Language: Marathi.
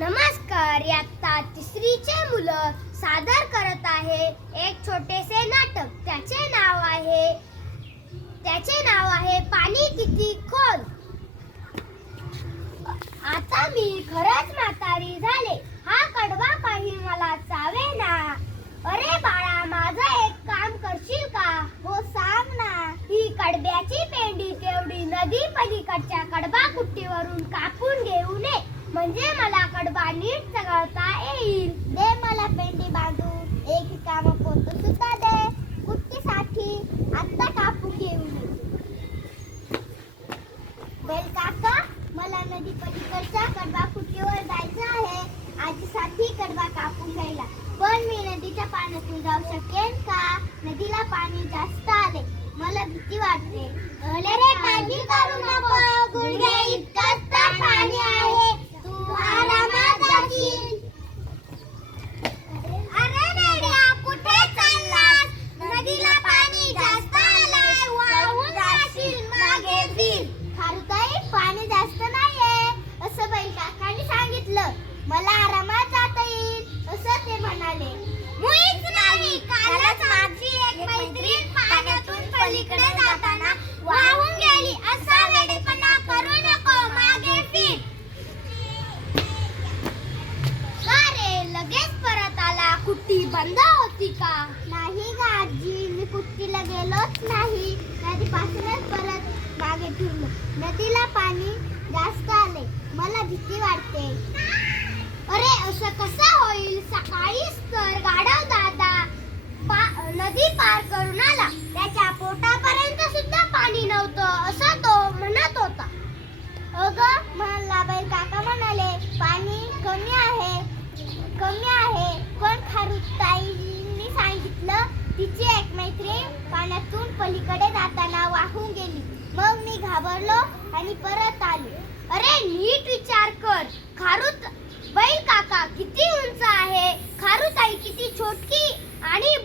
नमस्कार. इयत्ता तिसरीचे मुलं सादर करत आहे एक छोटेसे नाटक. त्याचे नाव आहे पाणी किती खोल. आता मी खरंच म्हातारी झाले, हा कडवा काही मला चावेना. अरे बाळा, माझं एक काम करशील का? हो, सांग ना. ही कडब्याची पेंडी तेवढी नदी पलीकडच्या कडबा कुट्टीवरून कापून घेऊ नये, म्हणजे मला कडबा नीट चघळता येईल. दे मला पेंडी बांधून. एक काम पोत सुद्धा दे. कुट्टीसाठी आता कापून घेऊ नये. बैल काका, मला नदी पलीकडच्या कडबा कुट्टीवर जायचं आहे. आजीसाठी कडबा कापून घ्यायला. पण मी नदीच्या पाण्यातून जाऊ शकेन का? नदीला पाणी जास्त आले, मला भीती वाटते. अरे काळजी करू नको, गुडघे इतकंच तर पाणी आहे, तू आरामात जाशील. अरे वेड्या, कुठे चाललास? नदीला पाणी जास्त आलंय, वाहून जाशील. मागे फिर. खारुताई, पाणी जास्त नाहीये असं बैल काकांनी सांगितलं. मला आरामात जाता येईल असं ते म्हणाले. मुळीच नाही. कालच माझी एक मैत्रीण पाण्यातून पलीकडे जाताना वाहून गेली. असा वेडेपणा करू नको, मागे फिर. का रे, लगेच परत आला? कुट्टी बंद होती का? नाही ग आजी, मी कुट्टीला गेलोच नाही. नदीपासूनच परत मागे फिरलो. नदीला पाणी जास्त आले, मला भीती वाटते. अरे, असं कसं होईल? सकाळीच तर गाढव दादा नदी पार करून आला, त्याच्या पोटापर्यंत सुद्धा पाणी नव्हतं असं तो म्हणत होता. अगं, मला बैल काका म्हणाले पाणी कमी आहे. पण खारुताईंनी सांगितलं तिची एक मैत्रीण पाण्यातून पलीकडे जाताना वाहून गेली. मग मी घाबरलो आणि परत आलो. अरे, नीट विचार कर. बैल काका किती उंच आहे, खारुताई किती छोटकी आणि